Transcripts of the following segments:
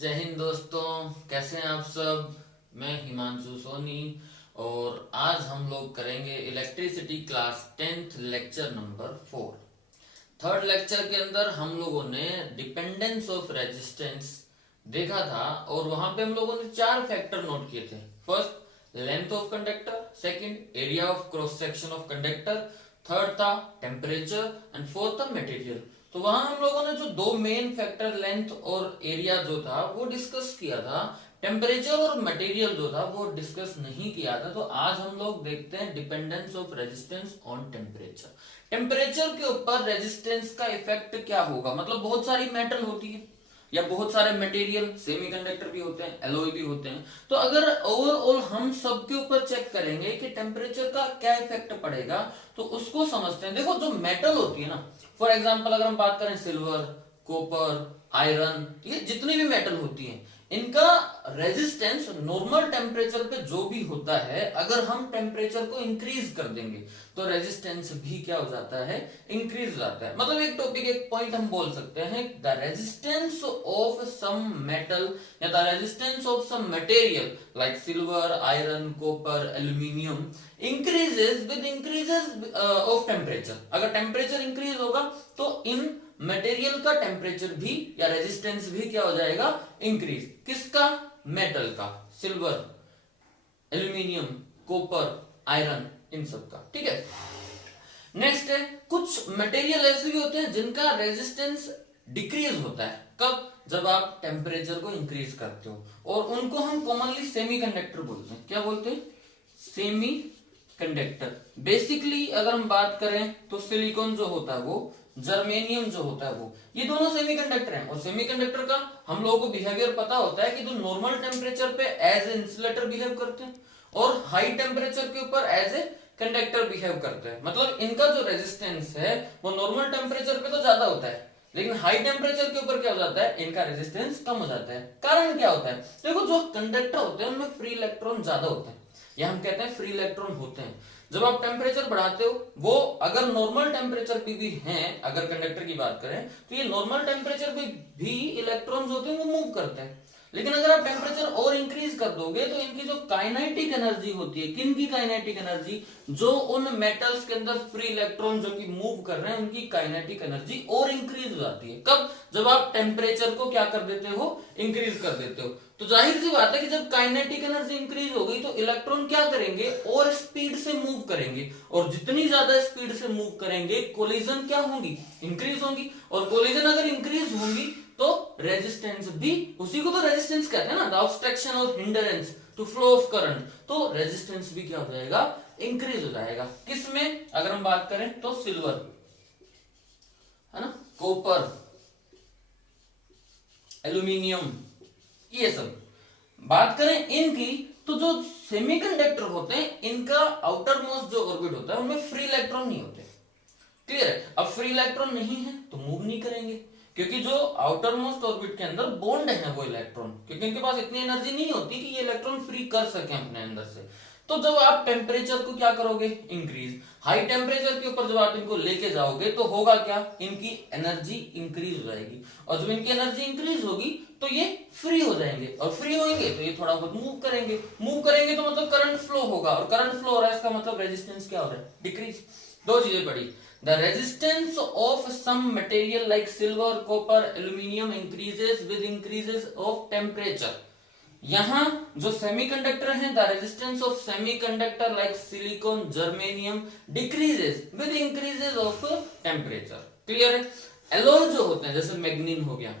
जय हिंद दोस्तों, कैसे हैं आप सब। मैं हिमांशु सोनी और आज हम लोग करेंगे electricity class 10th lecture number 4। Third lecture के अंदर हम लोगों ने डिपेंडेंस ऑफ रेजिस्टेंस देखा था और वहां पे हम लोगों ने चार फैक्टर नोट किए थे। First, length of conductor. Second, area of cross section of conductor. Third था टेम्परेचर एंड फोर्थ था मटेरियल। तो वहां हम लोगों ने जो दो मेन फैक्टर लेंथ और एरिया जो था वो डिस्कस किया था। टेम्परेचर और मटेरियल जो था वो डिस्कस नहीं किया था। तो आज हम लोग देखते हैं dependence of resistance on temperature. Temperature के ऊपर रेजिस्टेंस का इफेक्ट क्या होगा। मतलब बहुत सारी मेटल होती है या बहुत सारे मटेरियल, सेमीकंडक्टर भी होते हैं, एलॉय भी होते हैं। तो अगर ओवरऑल हम सबके ऊपर चेक करेंगे कि टेम्परेचर का क्या इफेक्ट पड़ेगा तो उसको समझते हैं। देखो, जो मेटल होती है ना, फॉर एग्जांपल अगर हम बात करें सिल्वर, कॉपर, आयरन, ये जितनी भी मेटल होती हैं, इनका रेजिस्टेंस नॉर्मल टेम्परेचर पे जो भी होता है, अगर हम टेम्परेचर को इंक्रीज कर देंगे तो रेजिस्टेंस भी क्या हो जाता है, इंक्रीज हो जाता है। मतलब एक टॉपिक, एक पॉइंट हम बोल सकते हैं, the resistance of some metal या the resistance of some material like silver, iron, copper, aluminium increases with increases of temperature. अगर टेम्परेचर इंक्रीज होगा तो इन मटेरियल का टेम्परेचर भी या रेजिस्टेंस भी क्या हो जाएगा, इंक्रीज। किसका? मेटल का, सिल्वर, एल्यूमिनियम, कॉपर, आयरन, इन सब का। ठीक है। नेक्स्ट है, कुछ मटेरियल ऐसे भी होते हैं जिनका रेजिस्टेंस डिक्रीज होता है। कब? जब आप टेम्परेचर को इंक्रीज करते हो। और उनको हम कॉमनली सेमीकंडक्टर बोलते हैं। क्या बोलते हैं? Semi conductor. बेसिकली अगर हम बात करें तो सिलिकॉन जो होता है वो, जर्मेनियम जो होता है वो, ये दोनों सेमीकंडक्टर हैं। और सेमीकंडक्टर का हम लोगों को बिहेवियर पता होता है कि जो नॉर्मल टेम्परेचर पे एज ए इंसुलेटर बिहेव करते हैं और हाई टेम्परेचर के ऊपर एज ए कंडक्टर बिहेव करते हैं। मतलब इनका जो रेजिस्टेंस है वो नॉर्मल टेम्परेचर पे तो ज्यादा होता है, लेकिन हाई टेम्परेचर के ऊपर क्या हो जाता है, इनका रेजिस्टेंस कम हो जाता है। कारण क्या होता है? देखो, जो कंडक्टर होते हैं उनमें फ्री इलेक्ट्रॉन ज्यादा होते हैं, या हम कहते हैं फ्री इलेक्ट्रॉन होते हैं। जब आप टेम्परेचर बढ़ाते हो, वो अगर नॉर्मल टेम्परेचर पे भी हैं, अगर कंडक्टर की बात करें तो ये नॉर्मल टेम्परेचर पे भी इलेक्ट्रॉन्स होते हैं वो मूव करते हैं। लेकिन अगर आप टेम्परेचर और इंक्रीज कर दोगे तो इनकी जो काइनेटिक एनर्जी होती है, किन की काइनेटिक एनर्जी? जो उन मेटल्स के अंदर फ्री इलेक्ट्रॉन जो कि मूव कर रहे हैं उनकी काइनेटिक एनर्जी और इंक्रीज हो जाती है। कब? जब आप टेम्परेचर को क्या कर देते हो, इंक्रीज कर देते हो। तो जाहिर सी बात है कि जब काइनेटिक एनर्जी इंक्रीज हो गई तो इलेक्ट्रॉन क्या करेंगे, और स्पीड से मूव करेंगे। और जितनी ज्यादा स्पीड से मूव करेंगे, कोलिजन क्या होंगी, इंक्रीज होंगी। और कोलिजन अगर इंक्रीज होंगी तो रेजिस्टेंस भी, उसी को तो रेजिस्टेंस कहते हैं ना, द ऑब्स्ट्रक्शन और hindrance to flow of current. तो रेजिस्टेंस भी क्या हो जाएगा, इंक्रीज हो जाएगा। किसमें? अगर हम बात करें तो सिल्वर, है ना, कॉपर, एल्यूमिनियम, ये सब बात करें इनकी, तो जो सेमीकंडक्टर होते हैं इनका आउटर मोस्ट जो ऑर्बिट होता है उनमें फ्री इलेक्ट्रॉन नहीं होते। क्लियर है? अब फ्री इलेक्ट्रॉन नहीं है तो मूव नहीं करेंगे, क्योंकि जो आउटर मोस्ट ऑर्बिट के अंदर बॉन्ड है वो इलेक्ट्रॉन, क्योंकि इनके पास इतनी एनर्जी नहीं होती कि ये इलेक्ट्रॉन फ्री कर सके अपने अंदर से। तो जब आप टेम्परेचर को क्या करोगे, इंक्रीज, हाई टेम्परेचर के ऊपर जब आप इनको लेके जाओगे तो होगा क्या, इनकी एनर्जी इंक्रीज हो जाएगी। और जब इनकी एनर्जी इंक्रीज होगी तो ये फ्री हो जाएंगे, और फ्री होंगे तो ये थोड़ा बहुत मूव करेंगे। मूव करेंगे तो मतलब करंट फ्लो होगा, और करंट फ्लो हो रहा है इसका मतलब रेजिस्टेंस क्या हो रहा है, डिक्रीज। दो चीजें पड़ी। The resistance of some material like silver, copper, aluminium increases with increases of temperature. यहां जो सेमीकंडक्टर हैं, the resistance of semiconductor like silicon, germanium decreases with increases of temperature. Clear है? एलॉय जो होते हैं जैसे मैग्नीन हो गया,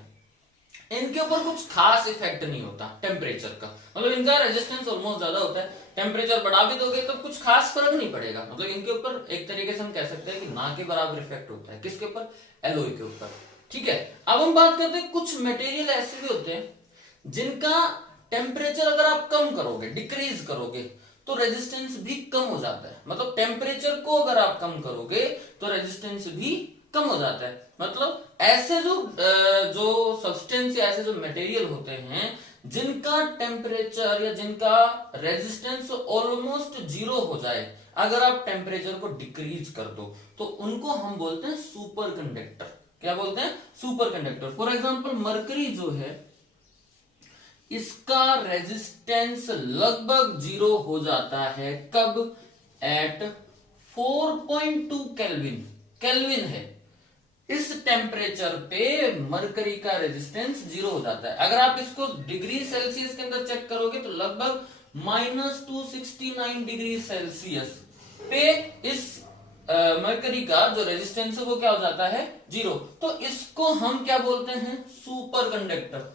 इनके ऊपर कुछ खास इफेक्ट नहीं होता टेम्परेचर का। मतलब इनका रेजिस्टेंस ऑलमोस्ट ज्यादा होता है, टेम्परेचर बढ़ा भी दोगे तो कुछ खास फर्क नहीं पड़ेगा। मतलब इनके ऊपर एक तरीके से हम कह सकते हैं कि ना के बराबर इफेक्ट होता है। किसके ऊपर? एलॉय के ऊपर। ठीक है। अब हम बात करते हैं, कुछ मटेरियल ऐसे भी होते हैं जिनका टेम्परेचर अगर आप कम करोगे, डिक्रीज करोगे, तो रेजिस्टेंस भी कम हो जाता है। मतलब टेम्परेचर को अगर आप कम करोगे तो रेजिस्टेंस भी कम हो जाता है। मतलब ऐसे जो सब्सटेंस या ऐसे जो मटेरियल होते हैं जिनका टेम्परेचर या जिनका रेजिस्टेंस ऑलमोस्ट जीरो हो जाए, अगर आप टेम्परेचर को डिक्रीज कर दो तो उनको हम बोलते हैं सुपर कंडक्टर। क्या बोलते हैं? Super conductor. For example mercury जो है, इसका रेजिस्टेंस लगभग 0 हो जाता है। कब? Eight 4.2 kelvin. केल्विन है, इस टेम्परेचर पे मरकरी का रेजिस्टेंस 0 हो जाता है। अगर आप इसको डिग्री सेल्सियस के अंदर चेक करोगे तो लगभग -269 डिग्री सेल्सियस पे इस मरकरी का जो रेजिस्टेंस है वो क्या हो जाता है? 0। तो इसको हम क्या बोलते हैं? Super conductor.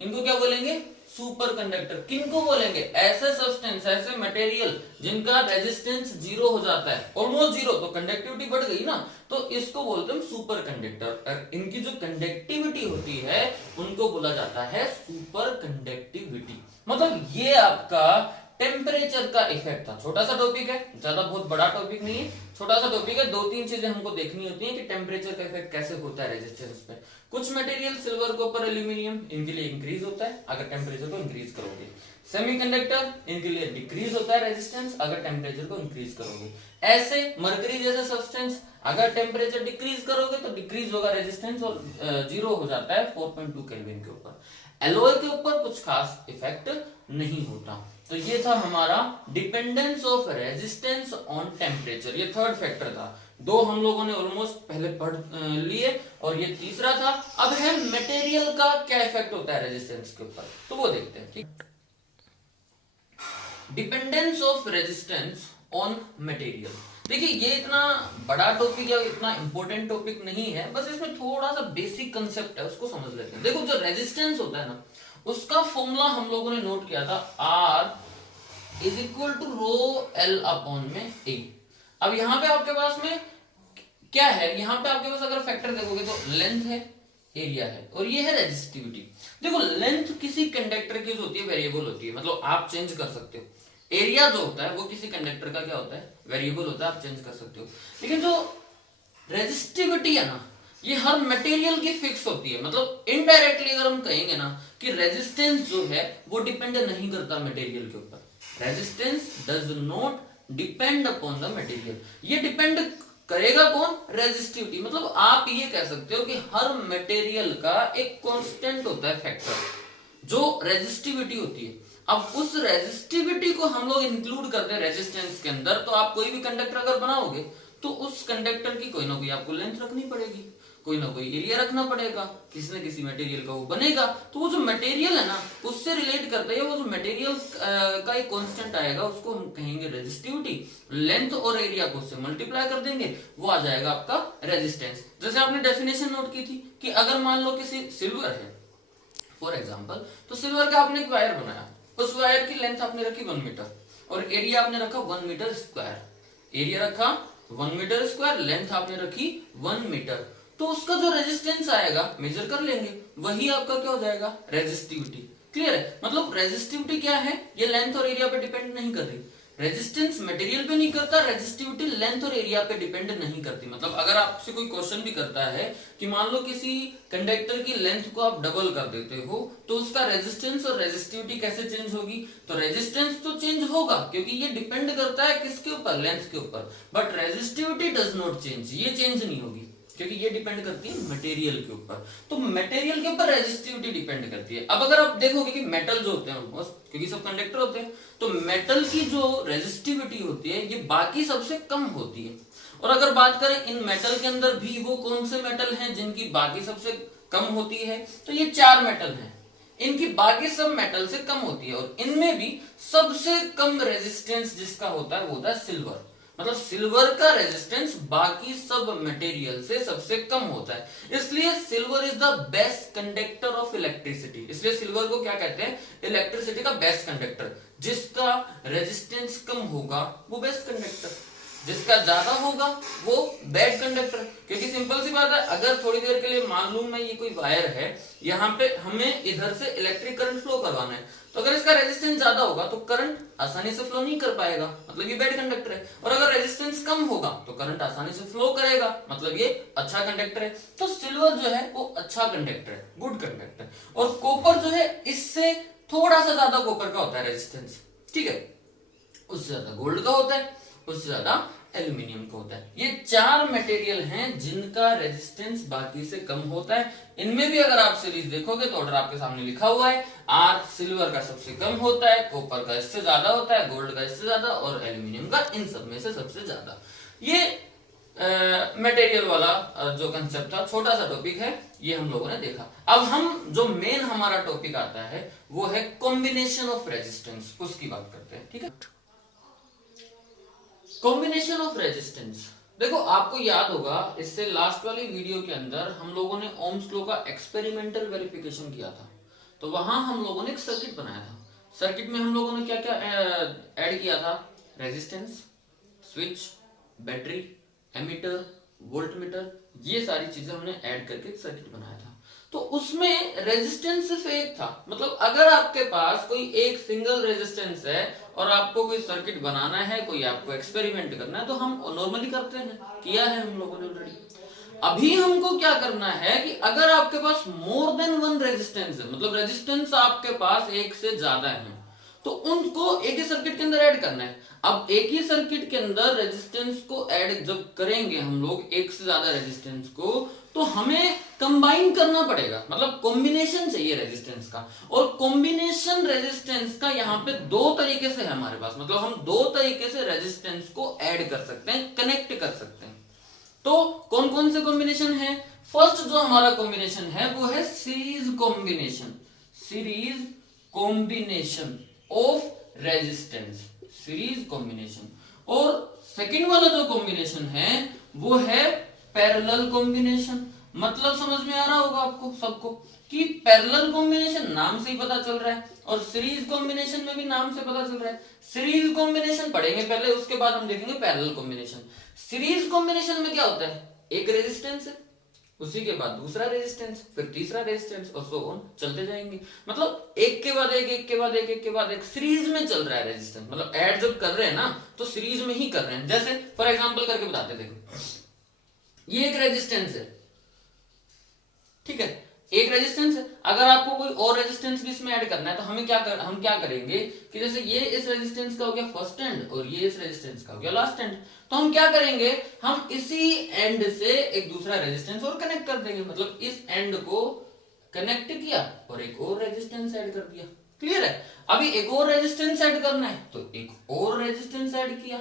इनको क्या बोलेंगे? Super conductor. किनको बोलेंगे? ऐसे सब्सटेंस, ऐसे मटेरियल जिनका रेजिस्टेंस 0 हो जाता है, ऑलमोस्ट 0, तो कंडक्टिविटी बढ़ गई ना, तो इसको बोलते हैं सुपर कंडक्टर। इनकी जो कंडक्टिविटी होती है उनको बोला जाता है सुपर कंडक्टिविटी। मतलब ये आपका टेम्परेचर का इफेक्ट था। छोटा सा टॉपिक है, ज्यादा बहुत बड़ा टॉपिक नहीं है, छोटा सा टॉपिक है। 2-3 चीजें हमको देखनी होती हैं कि टेम्परेचर का इफेक्ट कैसे होता है रेजिस्टेंस पे। कुछ मटेरियल सिल्वर के ऊपर एल्यूमिनियम, इनके लिए इंक्रीज होता है अगर टेम्परेचर को इंक्रीज करोगे। सेमीकंडक्टर, इनके लिए डिक्रीज होता है रेजिस्टेंस अगर टेम्परेचर को इंक्रीज करोगे। ऐसे मरकरी जैसे सब्सटेंस अगर टेम्परेचर डिक्रीज करोगे तो डिक्रीज होगा रेजिस्टेंस और 0 हो जाता है 4.2 केल्विन के ऊपर। एलॉय के ऊपर कुछ खास इफेक्ट नहीं होता। तो ये था हमारा dependence of resistance on temperature. ये थर्ड फैक्टर था। 2 हम लोगों ने ऑलमोस्ट पहले पढ़ लिए और ये तीसरा था। अब है मटेरियल का क्या इफेक्ट होता है रेजिस्टेंस के ऊपर, तो वो देखते हैं। ठीक, dependence of resistance on material. देखिए ये इतना बड़ा टॉपिक या इतना इंपॉर्टेंट टॉपिक नहीं है, बस इसमें थोड़ा सा बेसिक कंसेप्ट है, उसको समझ लेते हैं। देखो जो रेजिस्टेंस होता है ना, उसका फॉर्मूला हम लोगों ने नोट किया था, R is equal to rho L upon में ए। अब यहां पे आपके पास में क्या है? यहां पे आपके पास अगर फैक्टर देखोगे तो लेंथ है, एरिया है और ये है रेजिस्टिविटी। देखो लेंथ किसी कंडक्टर की जो होती है वेरिएबल होती है, मतलब आप चेंज कर सकते हो। एरिया जो होता है वो किसी कंडक्टर का क्या होता है? वेरिएबल होता है, आप चेंज कर सकते हो। लेकिन जो रेजिस्टिविटी है ना, ये हर मटेरियल की फिक्स होती है। मतलब इनडायरेक्टली अगर हम कहेंगे ना कि रेजिस्टेंस जो है वो डिपेंड नहीं करता मटेरियल के ऊपर। Resistance does not depend upon the material. ये डिपेंड करेगा कौन? रेजिस्टिविटी। मतलब आप ये कह सकते हो कि हर मटेरियल का एक कांस्टेंट होता है फैक्टर, जो रेजिस्टिविटी होती है। अब उस रेजिस्टिविटी को हम लोग इंक्लूड करते हैं रेजिस्टेंस के अंदर। तो आप कोई भी कंडक्टर अगर बनाओगे तो उस कंडक्टर की कोई ना कोई आपको लेंथ रखनी पड़ेगी, कोई ना कोई एरिया रखना पड़ेगा, किसी न किसी मटेरियल का वो बनेगा। तो वो जो मटेरियल है ना उससे रिलेट करता है, वो जो मटेरियल का एक कांस्टेंट आएगा उसको हम कहेंगे रेजिस्टिविटी। लेंथ और एरिया को उससे मल्टीप्लाई कर देंगे, वो आ जाएगा आपका रेजिस्टेंस। जैसे आपने डेफिनेशन नोट की थी कि अगर मान लो किसी सिल्वर है फॉर एग्जाम्पल, तो सिल्वर का आपने एक वायर बनाया, उस वायर की लेंथ आपने रखी 1 मीटर और एरिया आपने रखा 1 मीटर स्क्वायर। एरिया रखा 1 मीटर स्क्वायर, लेंथ आपने रखी 1 मीटर। तो उसका जो रेजिस्टेंस आएगा मेजर कर लेंगे, वही आपका क्या हो जाएगा? रेजिस्टिविटी। क्लियर है? मतलब रेजिस्टिविटी क्या है? ये लेंथ और एरिया पे डिपेंड नहीं कर रही। रेजिस्टेंस मटेरियल पे नहीं करता, रेजिस्टिविटी लेंथ और एरिया पे डिपेंड नहीं करती। मतलब अगर आपसे कोई क्वेश्चन भी करता है कि मान लो किसी कंडक्टर की लेंथ को आप डबल कर देते हो तो उसका रेजिस्टेंस और रेजिस्टिविटी कैसे चेंज होगी? तो रेजिस्टेंस तो चेंज होगा क्योंकि ये डिपेंड करता है किसके ऊपर? लेंथ के ऊपर। But resistivity does not change, ये चेंज नहीं होगी क्योंकि ये डिपेंड करती है मटेरियल के ऊपर। तो मटेरियल के ऊपर रेजिस्टिविटी डिपेंड करती है। अब अगर आप देखोगे कि मेटल जो होते हैं ऑलमोस्ट, क्योंकि सब कंडक्टर होते हैं, तो मेटल की जो रेजिस्टिविटी होती है ये बाकी सबसे कम होती है। और अगर बात करें इन मेटल के अंदर भी वो कौन से मेटल हैं जिनकी बाकी सबसे कम होती है, तो ये 4 मेटल हैं। इनकी बाकी सब मेटल से कम होती है और इनमें भी सबसे कम रेजिस्टेंस जिसका होता है वो होता है सिल्वर। मतलब सिल्वर का रेजिस्टेंस बाकी सब मटेरियल से सबसे कम होता है, इसलिए silver is the best conductor of electricity. इसलिए सिल्वर को क्या कहते हैं? इलेक्ट्रिसिटी का बेस्ट कंडक्टर। जिसका रेजिस्टेंस कम होगा वो बेस्ट कंडक्टर, जिसका ज्यादा होगा वो बैड कंडक्टर। क्योंकि सिंपल सी बात है, अगर थोड़ी देर के लिए मालूम है ये कोई वायर है, यहाँ पे हमें इधर से इलेक्ट्रिक करंट फ्लो करवाना है, तो अगर इसका रेजिस्टेंस ज्यादा होगा तो करंट आसानी से फ्लो नहीं कर पाएगा, मतलब ये बैड कंडक्टर है। और अगर रेजिस्टेंस कम होगा तो करंट आसानी से फ्लो करेगा, मतलब ये अच्छा कंडक्टर है। तो सिल्वर जो है वो अच्छा कंडक्टर है, गुड कंडक्टर। और कॉपर जो है इससे थोड़ा सा ज्यादा कॉपर का होता है रेजिस्टेंस, ठीक है, उससे ज्यादा गोल्ड का होता है, उससे ज्यादा एल्यूमिनियम का होता है। ये 4 मटेरियल हैं जिनका रेजिस्टेंस बाकी से कम होता है। इनमें भी अगर आप सीरीज देखोगे तो ऑर्डर आपके सामने लिखा हुआ है। आर सिल्वर का सबसे कम होता है, कॉपर का इससे ज्यादा होता है, गोल्ड का इससे ज्यादा और एल्यूमिनियम का इन सब में से सबसे ज्यादा। ये मटेरियल वाला जो कंसेप्ट था, छोटा सा टॉपिक है, ये हम लोगों ने देखा। अब हम जो मेन हमारा टॉपिक आता है वो है कॉम्बिनेशन ऑफ रेजिस्टेंस, उसकी बात करते हैं। ठीक है, कॉम्बिनेशन ऑफ रेजिस्टेंस। देखो आपको याद होगा इससे लास्ट वाली वीडियो के अंदर हम लोगों ने ओम्स लॉ का एक्सपेरिमेंटल वेरिफिकेशन किया था, तो वहां हम लोगों ने एक सर्किट बनाया था। सर्किट में हम लोगों ने क्या क्या ऐड किया था? Resistance, switch, battery, ammeter, voltmeter, ये सारी चीजें हमने ऐड करके एक सर्किट बनाया था। तो उसमें रेजिस्टेंस सिर्फ एक था, मतलब अगर आपके पास कोई एक सिंगल रेजिस्टेंस है और आपको कोई सर्किट बनाना है, कोई आपको एक्सपेरिमेंट करना है, तो हम नॉर्मली करते हैं, किया है हम लोगों ने ऑलरेडी। अभी हमको क्या करना है कि अगर आपके पास मोर देन वन रेजिस्टेंस है, मतलब रेजिस्टेंस आपके पास एक से ज्यादा है, तो उनको एक ही सर्किट के अंदर ऐड करना है। अब एक ही सर्किट के अंदर रेजिस्टेंस को ऐड जब करेंगे हम लोग, एक से ज्यादा रेजिस्टेंस को, तो हमें कंबाइन करना पड़ेगा, मतलब कॉम्बिनेशन चाहिए रेजिस्टेंस का। और कॉम्बिनेशन रेजिस्टेंस का यहाँ पे दो तरीके से है हमारे पास, मतलब हम दो तरीके से रेजिस्टेंस को ऐड कर सकते हैं, कनेक्ट कर सकते हैं। तो कौन कौन से कॉम्बिनेशन है? फर्स्ट जो हमारा कॉम्बिनेशन है वो है series combination, series combination of resistance, series combination. और सेकंड वाला जो कॉम्बिनेशन है वो है पैरेलल कॉम्बिनेशन। मतलब समझ में आ रहा होगा आपको सबको कि पैरेलल कॉम्बिनेशन नाम से ही पता चल रहा है, और सीरीज कॉम्बिनेशन में भी नाम से पता चल रहा है। सीरीज कॉम्बिनेशन पढ़ेंगे पहले, उसके बाद हम देखेंगे पैरेलल कॉम्बिनेशन। सीरीज कॉम्बिनेशन में क्या होता है? एक रेजिस्टेंस है, उसी के बाद दूसरा रेजिस्टेंस, फिर तीसरा रेजिस्टेंस और सो ऑन, चलते जाएंगे। मतलब एक के बाद एक, एक के बाद एक, एक के बाद एक, सीरीज में चल रहा है रेजिस्टेंस। मतलब ऐड जब कर रहे हैं ना तो सीरीज में ही कर रहे हैं। जैसे फॉर एग्जांपल करके बताते, देखो ये एक रेजिस्टेंस है, ठीक है, एक रेजिस्टेंस है। अगर आपको कोई और रेजिस्टेंस भी इसमें ऐड करना है तो हम क्या करेंगे कि जैसे ये इस रेजिस्टेंस का हो गया फर्स्ट एंड और ये इस रेजिस्टेंस का हो गया लास्ट एंड, तो हम क्या करेंगे, हम इसी एंड से एक दूसरा रेजिस्टेंस और कनेक्ट कर देंगे। मतलब इस एंड को कनेक्ट किया और एक और रेजिस्टेंस ऐड कर दिया। क्लियर है? अभी एक और रेजिस्टेंस ऐड करना है तो एक और रेजिस्टेंस ऐड किया,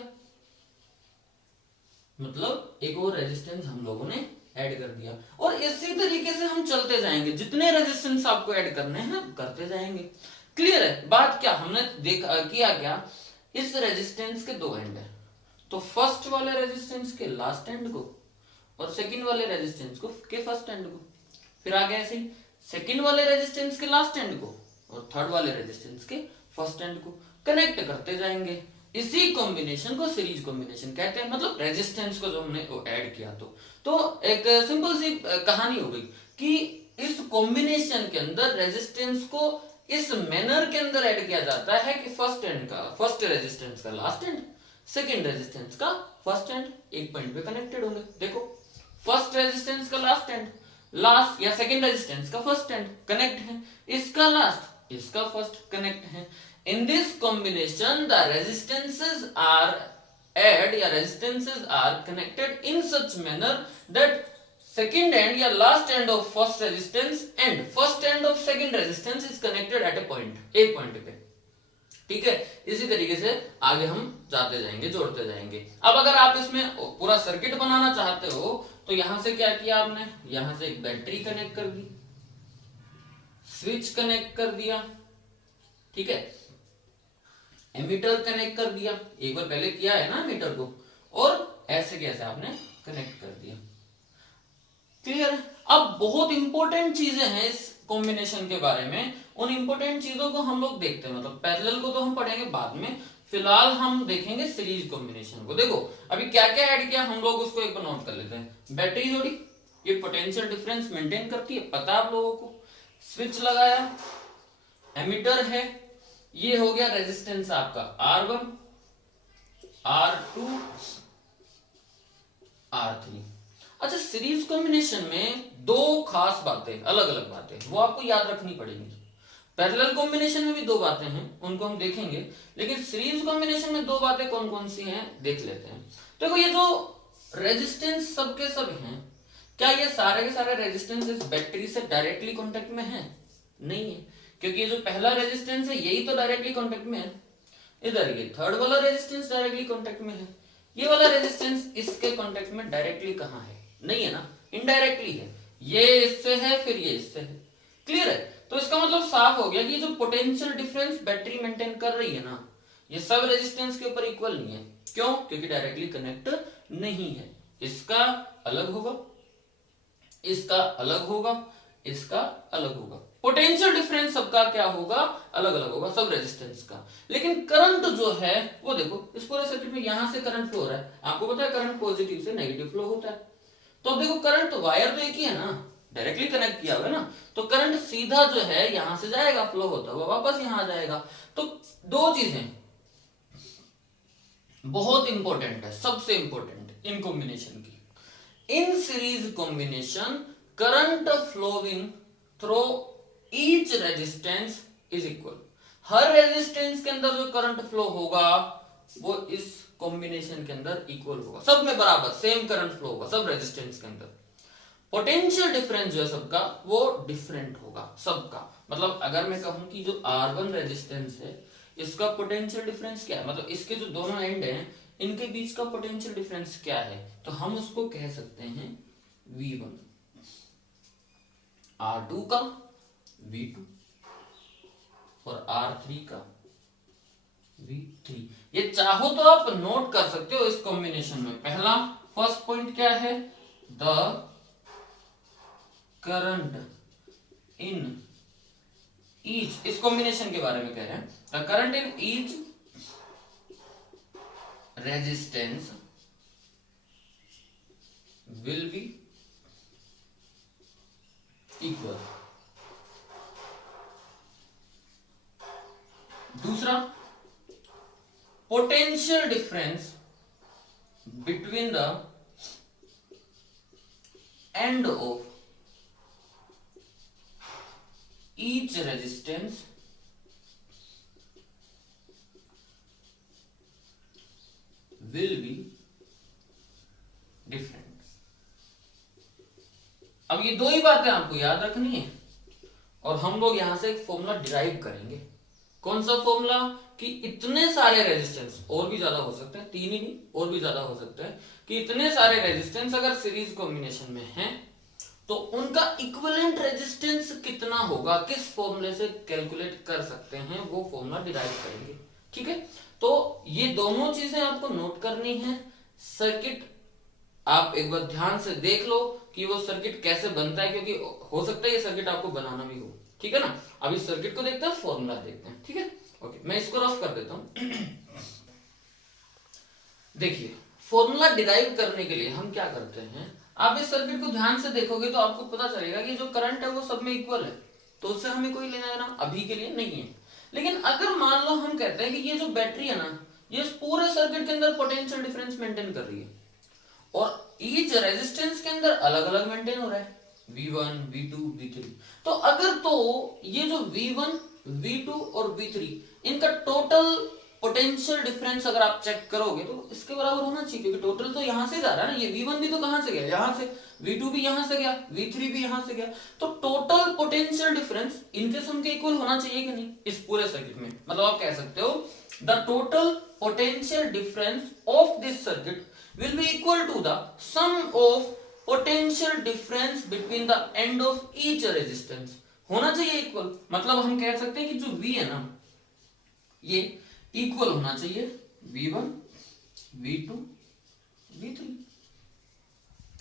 मतलब एक और रेजिस्टेंस हम लोगों ने ऐड कर दिया। और इसी तरीके से हम चलते जाएंगे, जितने रेजिस्टेंस आपको ऐड करने हैं करते जाएंगे। क्लियर है बात? क्या हमने देखा किया क्या, इस रेजिस्टेंस के दो एंड है, तो फर्स्ट वाले रेजिस्टेंस के लास्ट एंड को और सेकंड वाले रेजिस्टेंस को के फर्स्ट एंड को, फिर आगे ऐसे सेकंड वाले रेजिस्टेंस के लास्ट एंड को और थर्ड वाले रेजिस्टेंस के फर्स्ट एंड को कनेक्ट करते जाएंगे। इसी कॉम्बिनेशन को सीरीज कॉम्बिनेशन कहते हैं। मतलब रेजिस्टेंस को जो हमने ऐड किया, तो एक सिंपल सी कहानी हो गई कि इस कॉम्बिनेशन के अंदर रेजिस्टेंस को इस मैनर के अंदर ऐड किया जाता है कि फर्स्ट रेजिस्टेंस का लास्ट एंड, सेकंड रेजिस्टेंस का फर्स्ट एंड एक पॉइंट पे कनेक्टेड होंगे। देखो फर्स्ट रेजिस्टेंस का लास्ट एंड, लास्ट या सेकंड रेजिस्टेंस का फर्स्ट एंड कनेक्ट है, इसका लास्ट इसका फर्स्ट कनेक्ट है। In this combination, the resistances are connected in such manner that second end या last end of first resistance and first end of second resistance is connected at a point, एक point पे। ठीक है, इसी तरीके से आगे हम जाते जाएंगे, जोड़ते जाएंगे। अब अगर आप इसमें पूरा सर्किट बनाना चाहते हो तो यहां से क्या किया आपने, यहां से एक बैटरी कनेक्ट कर दी, स्विच कनेक्ट कर दिया, ठीक है, एमीटर कनेक्ट कर दिया, एक बार पहले किया है ना एमीटर को, और ऐसे कैसे आपने कनेक्ट कर दिया। क्लियर है? अब बहुत इंपॉर्टेंट चीजें हैं इस कॉम्बिनेशन के बारे में, उन इंपॉर्टेंट चीजों को हम लोग देखते हैं। मतलब पैरेलल को तो हम पढ़ेंगे बाद में, फिलहाल हम देखेंगे सीरीज कॉम्बिनेशन को। देखो अभी क्या क्या ऐड किया हम लोग, उसको एक बार नोट कर लेते हैं। बैटरी जोड़ी, ये पोटेंशियल डिफरेंस मेंटेन करती है, पता है आप लोगों को। स्विच लगाया, एमीटर है, ये हो गया रेजिस्टेंस आपका R1, R2, R3। अच्छा, सीरीज कॉम्बिनेशन में दो खास बातें, अलग अलग बातें, वो आपको याद रखनी पड़ेगी। पैरेलल कॉम्बिनेशन में भी दो बातें हैं, उनको हम देखेंगे, लेकिन सीरीज कॉम्बिनेशन में दो बातें कौन कौन सी हैं देख लेते हैं। देखो ये जो रेजिस्टेंस सबके सब हैं, क्या ये सारे के सारे रेजिस्टेंस इस बैटरी से डायरेक्टली कांटेक्ट में है? नहीं है, क्योंकि ये जो पहला रेजिस्टेंस है यही तो डायरेक्टली कांटेक्ट में है। इधर ये थर्ड वाला रेजिस्टेंस डायरेक्टली कांटेक्ट में है, ये वाला रेजिस्टेंस इसके कांटेक्ट में डायरेक्टली कहां है? नहीं है ना, इनडायरेक्टली है। ये इससे है, फिर ये इससे है। क्लियर है? तो इसका मतलब साफ हो गया कि जो पोटेंशियल डिफरेंस बैटरी मेंटेन कर रही है ना, ये सब रेजिस्टेंस के ऊपर इक्वल नहीं है। क्यों? क्योंकि डायरेक्टली कनेक्ट नहीं है। इसका अलग होगा, इसका अलग होगा, इसका अलग होगा। पोटेंशियल डिफरेंस सबका क्या होगा? अलग अलग होगा, सब रेजिस्टेंस का। लेकिन करंट जो है वो देखो, इस पूरे सर्किट में यहां से करंट फ्लो हो रहा है। आपको पता है करंट पॉजिटिव से नेगेटिव फ्लो होता है। तो अब देखो करंट वायर तो एक ही है ना, डायरेक्टली कनेक्ट किया हुआ है ना, तो करंट सीधा जो है यहां से जाएगा, फ्लो होता हुआ वापस यहां आ जाएगा। तो दो चीजें बहुत इंपॉर्टेंट है, सबसे इंपॉर्टेंट इन कॉम्बिनेशन की। In series combination current flowing through each resistance is equal. हर रेजिस्टेंस के अंदर जो करंट फ्लो होगा वो इस कॉम्बिनेशन के अंदर इक्वल होगा, सब में बराबर सेम करंट फ्लो होगा, सब रेजिस्टेंस के अंदर। पोटेंशियल डिफरेंस जो है सबका वो डिफरेंट होगा सबका। मतलब अगर मैं कहूं कि जो R1 रेजिस्टेंस है इसका पोटेंशियल डिफरेंस क्या है, मतलब इसके जो दोनों एंड हैं इनके बीच का पोटेंशियल डिफरेंस क्या है, तो हम उसको कह सकते हैं V1। R2 का V2 और R3 का V3। ये चाहो तो आप नोट कर सकते हो इस कॉम्बिनेशन में। पहला फर्स्ट पॉइंट क्या है? द करंट इन ईच, इस कॉम्बिनेशन के बारे में कह रहे हैं। The current in each resistance will be equal. दूसरा, potential difference between the end of each resistance will be different. अब ये दो ही बातें आपको याद रखनी है और हम लोग यहां से एक फॉर्मूला डिराइव करेंगे। कौन सा फॉर्मूला? कि इतने सारे रेजिस्टेंस, और भी ज्यादा हो सकते हैं, तीन ही नहीं और भी ज्यादा हो सकते हैं, कि इतने सारे रेजिस्टेंस अगर सीरीज कॉम्बिनेशन में हैं तो उनका इक्विवेलेंट रेजिस्टेंस कितना होगा, किस फॉर्मूले से कैलकुलेट कर सकते हैं, वो फॉर्मूला डिराइव करेंगे। ठीक है, तो ये दोनों चीजें आपको नोट करनी है। सर्किट आप एक बार ध्यान से देख लो कि वो सर्किट कैसे बनता है, क्योंकि हो सकता है ये सर्किट आपको बनाना भी हो। ठीक है ना, अब इस सर्किट को देखते हैं, फॉर्मूला देखते हैं। ठीक है, ओके, मैं इसको रफ कर देता हूं। देखिए, फॉर्मूला डिराइव करने के लिए हम क्या करते हैं, आप इस सर्किट को ध्यान से देखोगे तो आपको पता चलेगा कि जो करंट है वो सब में इक्वल है, तो उससे हमें कोई लेना देना अभी के लिए नहीं है। लेकिन अगर मान लो हम कहते हैं कि ये जो बैटरी है ना, ये इस पूरे सर्किट के अंदर पोटेंशियल डिफरेंस मेंटेन कर रही है और ईच रेजिस्टेंस के अंदर अलग अलग मेंटेन हो रहा है, V1, V2, V3। तो अगर तो ये जो V1, V2 और V3 इनका टोटल पोटेंशियल डिफरेंस अगर आप चेक करोगे तो इसके बराबर होना चाहिए, क्योंकि टोटल तो यहां से जा रहा है ना। ये V1 भी तो कहां से गया, यहां से, V2 भी यहां से गया, V3 भी यहां से गया, तो टोटल पोटेंशियल डिफरेंस इनके सम के इक्वल होना चाहिए कि नहीं इस पूरे सर्किट में। मतलब आप कह सकते हो the total potential difference of this circuit will be equal to the sum of potential difference between the end of each resistance। होना चाहिए इक्वल। मतलब हम कह सकते हैं कि जो V है ना, ये इक्वल होना चाहिए V1, V2, V3।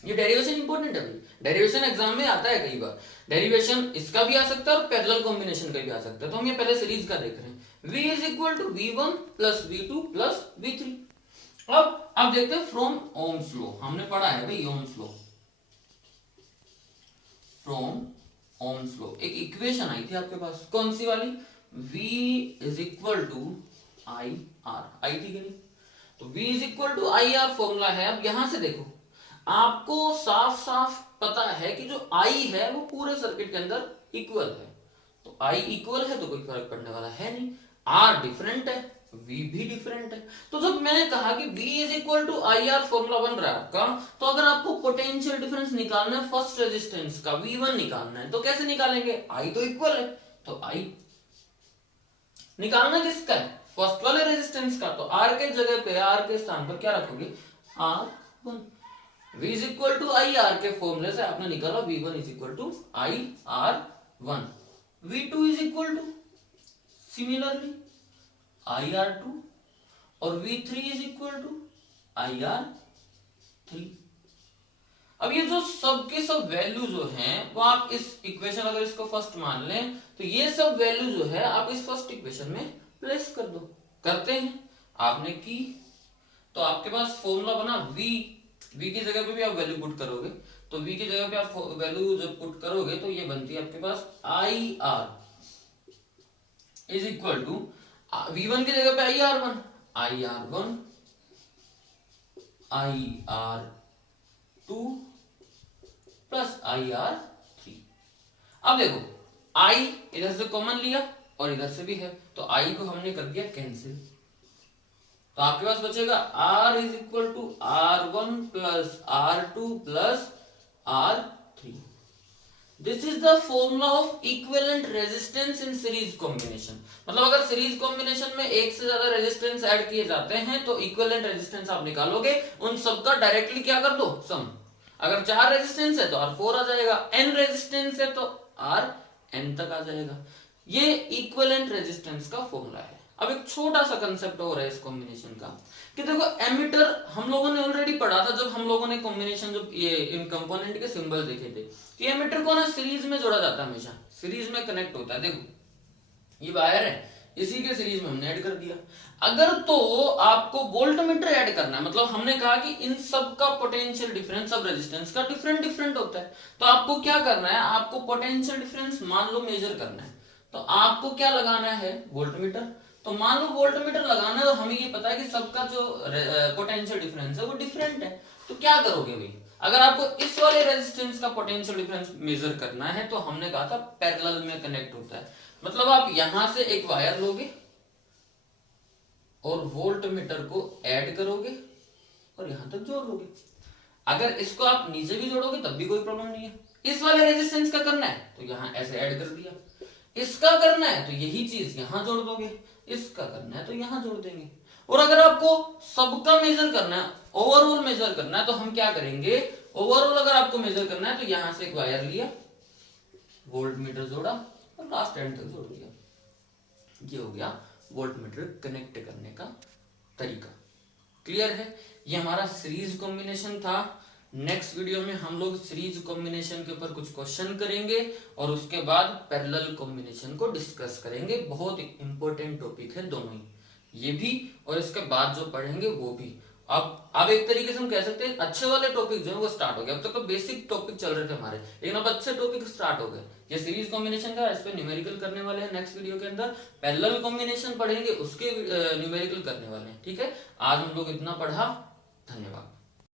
ये डेरिवेशन इंपॉर्टेंट है, डेरिवेशन एग्जाम में आता है कई बार। डेरिवेशन इसका भी आ सकता है और पैरेलल कॉम्बिनेशन का भी आ सकता है। तो हम ये पहले सीरीज का देख रहे हैं, V is equal to V1 plus V2 plus V3। अब आप देखते हैं फ्रॉम ओम्स लॉ, हमने पढ़ा है भाई Ohm's law. From Ohm's law एक इक्वेशन आई थी आपके पास, कौन सी वाली? V is equal to IR, आई थी कि नहीं? तो V is equal to IR formula है। अब यहां से देखो, आपको साफ साफ पता है कि जो I है वो पूरे सर्किट के अंदर इक्वल है, तो I इक्वल है तो कोई फर्क पड़ने वाला है नहीं, R डिफरेंट है, V भी डिफरेंट है। तो जब मैंने कहा कि V is equal to I R formula बन रहा है आपका, तो अगर आपको पोटेंशियल डिफरेंस निकालना है फर्स्ट रेजिस्टेंस का V1 निकालना है, तो कैसे निकालेंगे? I तो इक्वल है, तो I निकालना किसका है? फर्स्ट वाले रेजिस्टेंस का। तो R के जगह पे, R के स्थान पर क्या रखोगे? R1। V is equal to I R के फॉर्मूले से आपने निकाला V1 is equal to I R one, V2 is equal to similarly I R two, और V3 is equal to I R three. अब ये जो सब के सब वैल्यू जो हैं वो आप इस इक्वेशन, अगर इसको फर्स्ट मान लें तो ये सब वैल्यू जो है आप इस फर्स्ट इक्वेशन में प्लेस कर दो। करते हैं, आपने की तो आपके पास फॉर्मूला बना V की जगह पे भी आप वैल्यू पुट करोगे, तो V की जगह पे आप वैल्यू जब पुट करोगे तो ये बनती है आपके पास I R is equal to V1 की जगह पे I R one, I R one, I R two plus I R three. अब देखो I इधर से कॉमन लिया और इधर से भी है, तो I को हमने कर दिया कैंसिल, तो आपके पास बचेगा R is equal to R1 plus R2 plus R3। This is the formula of equivalent resistance in series combination. मतलब अगर सीरीज कॉम्बिनेशन में एक से ज्यादा रेजिस्टेंस ऐड किए जाते हैं तो इक्विवेलेंट रेजिस्टेंस आप निकालोगे, उन सबका डायरेक्टली क्या कर दो? सम। अगर 4 रेजिस्टेंस है तो R4 आ जाएगा, n रेजिस्टेंस है तो Rn तक आ जाएगा। ये इक्विवेलेंट रेजिस्टेंस का फॉर्मूला है। अब एक छोटा सा कंसेप्ट हो रहा है इस कॉम्बिनेशन का, कि देखो एमीटर हम लोगों ने ऑलरेडी पढ़ा था जब हम लोगों ने कॉम्बिनेशन, जब ये इन कंपोनेंट के सिंबल देखे थे, कि एमीटर को ना सीरीज में जोड़ा जाता है, हमेशा सीरीज में कनेक्ट होता है। देखो ये वायर है, इसी के सीरीज में हमने ऐड कर दिया। अगर तो आपको वोल्टमीटर ऐड करना है, मतलब हमने कहा कि इन सब का पोटेंशियल डिफरेंस सब रेजिस्टेंस का डिफरेंट होता है, तो आपको क्या करना है? आपको पोटेंशियल डिफरेंस मान लो मेजर करना है, तो आपको क्या लगाना है? वोल्टमीटर। तो मान लो वोल्टमीटर लगाना है, तो हमें ये पता है कि सबका जो पोटेंशियल डिफरेंस है वो डिफरेंट है, तो क्या करोगे भाई? अगर आपको इस वाले रेजिस्टेंस का पोटेंशियल डिफरेंस मेजर करना है तो हमने कहा था पैरेलल में कनेक्ट होता है, मतलब आप यहां से एक वायर लोगे और वोल्टमीटर को ऐड करोगे और यहां तक जोड़ लोगे। अगर इसको आप नीचे भी जोड़ोगे तब भी कोई प्रॉब्लम नहीं है। इस वाले रेजिस्टेंस का करना है तो यहां ऐसे ऐड कर दिया, इसका करना है तो यही चीज यहां जोड़ दोगे, इसका करना है तो यहां जोड़ देंगे। और अगर आपको सबका मेजर करना है, ओवरऑल मेजर करना है, तो हम क्या करेंगे? ओवरऑल अगर आपको मेजर करना है तो यहां से एक वायर लिया, वोल्टमीटर जोड़ा और लास्ट एंड तक जोड़ दिया। ये हो गया वोल्टमीटर कनेक्ट करने का तरीका। क्लियर है? ये हमारा सीरीज कॉम्बिनेशन था। नेक्स्ट वीडियो में हम लोग सीरीज कॉम्बिनेशन के ऊपर कुछ क्वेश्चन करेंगे और उसके बाद पैरेलल कॉम्बिनेशन को डिस्कस करेंगे। बहुत इंपॉर्टेंट टॉपिक है दोनों ही, ये भी और इसके बाद जो पढ़ेंगे वो भी। अब एक तरीके से हम कह सकते हैं अच्छे वाले टॉपिक जो है वो स्टार्ट हो गए। अब तक तो बेसिक टॉपिक चल रहे थे हमारे, लेकिन अब अच्छे टॉपिक स्टार्ट हो गए। ये सीरीज कॉम्बिनेशन का, इस पे न्यूमेरिकल करने वाले हैं नेक्स्ट वीडियो के अंदर। पैरेलल कॉम्बिनेशन पढ़ेंगे, उसके न्यूमेरिकल करने वाले हैं। ठीक है, आज हम लोग इतना पढ़ा। धन्यवाद।